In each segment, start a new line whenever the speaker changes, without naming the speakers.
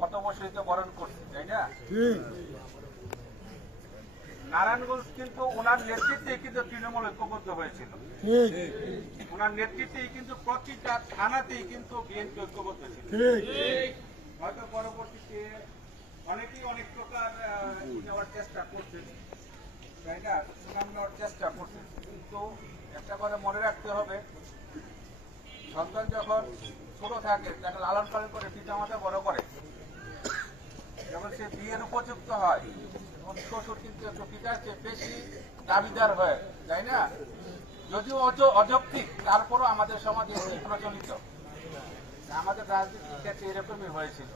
কত বছরই তো বরণ করছি তাই না? নারায়ণগঞ্জ কিন্তু ওনার নেতৃত্বে কিন্তু তৃণমূল ঐক্যবদ্ধ হয়েছিল। ওনার নেতৃত্বেই কিন্তু প্রতিটা থানাতেই কিন্তু বিএনপি ঐক্যবদ্ধ ছিল। হয়তো পরবর্তীতে অনেকেই অনেক প্রকার নেওয়ার চেষ্টা করছেন তাই না? সুনাম নেওয়ার চেষ্টা করছেন। কিন্তু একটা কথা মনে রাখতে হবে সন্তান যখন ছোট থাকে, তাকে লালন পালন করে পিতামাতা বড় করে। যখন সে বিয়ের উপযুক্ত হয় শ্বশুর কিন্তু একটু পিতার চেয়ে বেশি দাবিদার হয়, তাই না? যদিও অযৌক্তিক, তারপরও আমাদের সমাজে প্রচলিত। আমাদের রাজনীতির ক্ষেত্রে এরকমই হয়েছিল।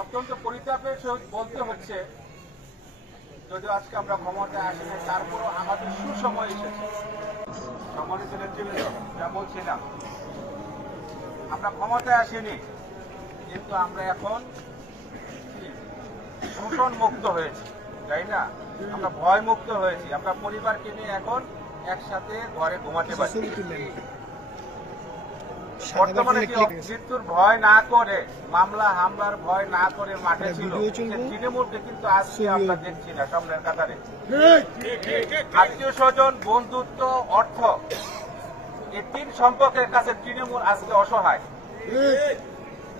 অত্যন্ত পরিতাপের সহিত বলতে হচ্ছে, যদিও আজকে আমরা ক্ষমতায় আসি তারপরও আমাদের সুসময় এসেছে। সম্মানিত নেতৃবৃন্দ, যা বলছিলাম আমরা ক্ষমতায় আসিনি কিন্তু আমরা এখন শোষণ মুক্ত হয়েছি তাই না আমরা ভয় মুক্ত হয়েছি আমরা পরিবারকে নিয়ে এখন একসাথে ঘরে ঘুমাতে পারি
ছবি তুললেন
বর্তমানে কি মৃত্যুর ভয় না করে মামলা হামলার ভয় না করে মাঠে ছিল তৃণমূলকে কিন্তু আজকে আমরা দেখছি না সামনের কাতারে আত্মীয় স্বজন বন্ধুত্ব অর্থ তিন সম্পর্কের কাছে তৃণমূল আজকে অসহায়।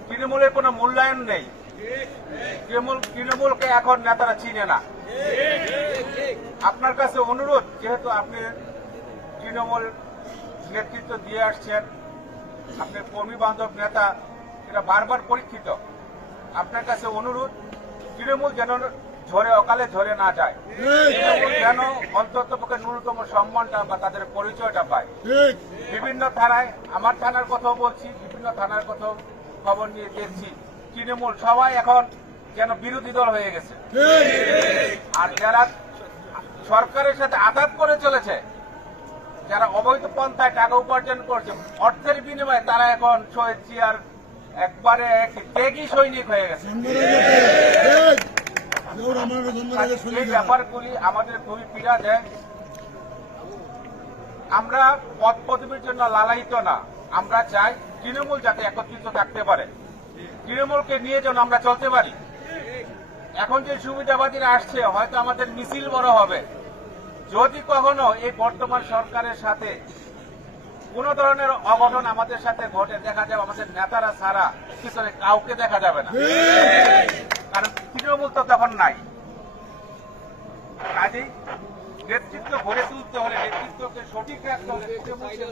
তৃণমূলের কোনো মূল্যায়ন নেই। তৃণমূল তৃণমূলকে এখন নেতারা চিনে না। আপনার কাছে অনুরোধ, যেহেতু আপনি তৃণমূল নেতৃত্ব দিয়ে আসছেন আপনার কর্মী বান্ধব নেতা, এটা বারবার পরীক্ষিত। আপনার কাছে অনুরোধ, তৃণমূল যেন ঝরে অকালে ঝরে না যায়। তৃণমূল যেন অন্তত ন্যূনতম সম্মানটা বা তাদের পরিচয়টা পায়। বিভিন্ন থানায় আমার থানার কথাও বলছি বিভিন্ন থানার কথাও খবর নিয়ে দেখছি। তৃণমূল সবাই এখন যেন বিরোধী দল হয়ে গেছে। আর যারা সরকারের সাথে আঘাত করে চলেছে যারা অবৈধ পন্থায় টাকা উপার্জন করছে অর্থের বিনিময়ে তারা এখন শহীদ জিয়ার একবারে ত্যাগী সৈনিক হয়ে গেছে। এই ব্যাপারগুলি আমাদের খুবই পীড়া দেয়। আমরা পদ পদবীর জন্য লালায়িত না। আমরা চাই তৃণমূল যাতে একত্রিত থাকতে পারে। তৃণমূলকে নিয়ে যেন আমরা চলতে পারি। এখন যে সুবিধাবাদীরা আসছে, হয়তো আমাদের মিছিল বড় হবে। যদি কখনো এই বর্তমান সরকারের সাথে কোন ধরনের অঘটন আমাদের সাথে ঘটে, দেখা যাবে আমাদের নেতারা ছাড়া পিছনে কাউকে দেখা যাবে না। কারণ তৃণমূল তো তখন নাই। কাজেই নেতৃত্ব গড়ে তুলতে হলে নেতৃত্বকে সঠিক রাখতে হলে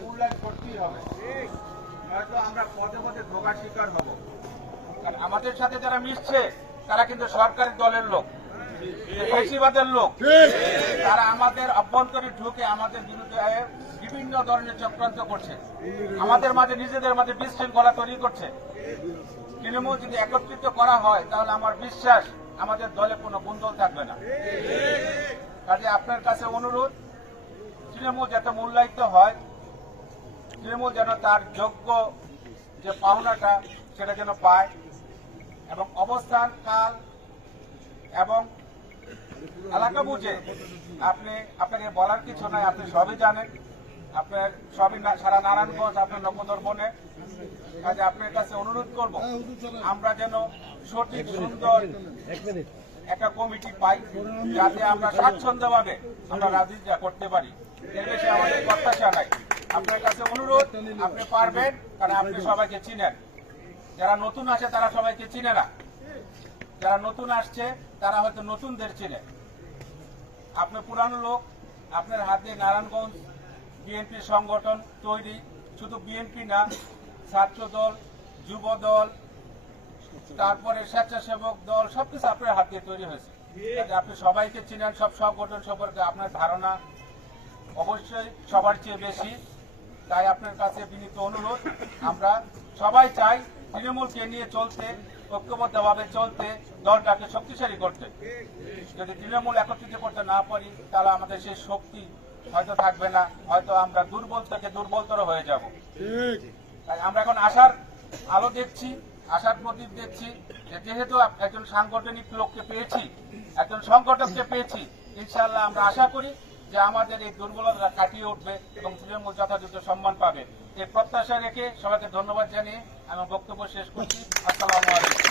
মূল্যায়ন করতেই হবে। নয়তো আমরা পদে পদে ধোকার শিকার হব। কারণ আমাদের সাথে যারা মিশছে, তারা কিন্তু সরকারি দলের লোক লোক। তারা আমাদের অভ্যন্তরে ঢুকে আমাদের বিরুদ্ধে বিভিন্ন ধরনের চক্রান্ত করছে। আমাদের মাঝে নিজেদের মাঝে বিশৃঙ্খলা তৈরি করছে। তৃণমূল যদি একত্রিত করা হয়, তাহলে আমার বিশ্বাস আমাদের দলে কোনো গুন্দল থাকবে না। কাজে আপনার কাছে অনুরোধ, তৃণমূল যাতে মূল্যায়িত হয়, তৃণমূল যেন তার যোগ্য যে পাওনাটা সেটা যেন পায় এবং অবস্থান, কাল এবং এলাকা বুঝে আপনি, আপনাকে বলার কিছু নাই, আপনি সবই জানেন। আপনার সবই সারা নারায়ণগঞ্জ আপনার নবদর বনে। কাজে আপনার কাছে অনুরোধ করব, আমরা যেন সঠিক, সুন্দর একটা কমিটি পাই যাতে আমরা স্বাচ্ছন্দ্যভাবে আমরা রাজনীতিটা করতে পারি। এর বেশি আমাদের প্রত্যাশা নাই। আপনার কাছে অনুরোধ, আপনি পারবেন, কারণ আপনি সবাইকে চিনেন। যারা নতুন আসে তারা সবাইকে চিনে না। যারা নতুন আসছে, তারা হয়তো নতুনদের চিনে। আপনি পুরানো লোক, আপনার হাতে নারায়ণগঞ্জ বিএনপি সংগঠন তৈরি। শুধু বিএনপি না ছাত্র দল যুব দল তারপরে স্বেচ্ছাসেবক দল সবকিছু আপনার হাত দিয়ে তৈরি হয়েছে। আপনি সবাইকে চিনেন সব সংগঠন সম্পর্কে আপনার ধারণা অবশ্যই সবার চেয়ে বেশি। তাই আপনার কাছে বিনীত অনুরোধ আমরা সবাই চাই তৃণমূলকে নিয়ে চলতে ঐক্যবদ্ধভাবে চলতে দলটাকে শক্তিশালী করতে। যদি তৃণমূল একত্রিত করতে না পারি তাহলে আমাদের সেই শক্তি হয়তো থাকবে না হয়তো আমরা দুর্বল থেকে দুর্বলতর হয়ে যাব। তাই আমরা এখন আশার আলো দেখছি। আশার প্রদীপ দেখছি যেহেতু একজন সাংগঠনিক লোককে পেয়েছি, একজন সংগঠককে পেয়েছি ইনশাল্লাহ আমরা আশা করি যে আমাদের এই দুর্বলতা কাটিয়ে উঠবে এবং তৃণমূল যথাযথ সম্মান পাবে। এই প্রত্যাশা রেখে সবাইকে ধন্যবাদ জানিয়ে আমি বক্তব্য শেষ করছি। আসসালামু আলাইকুম।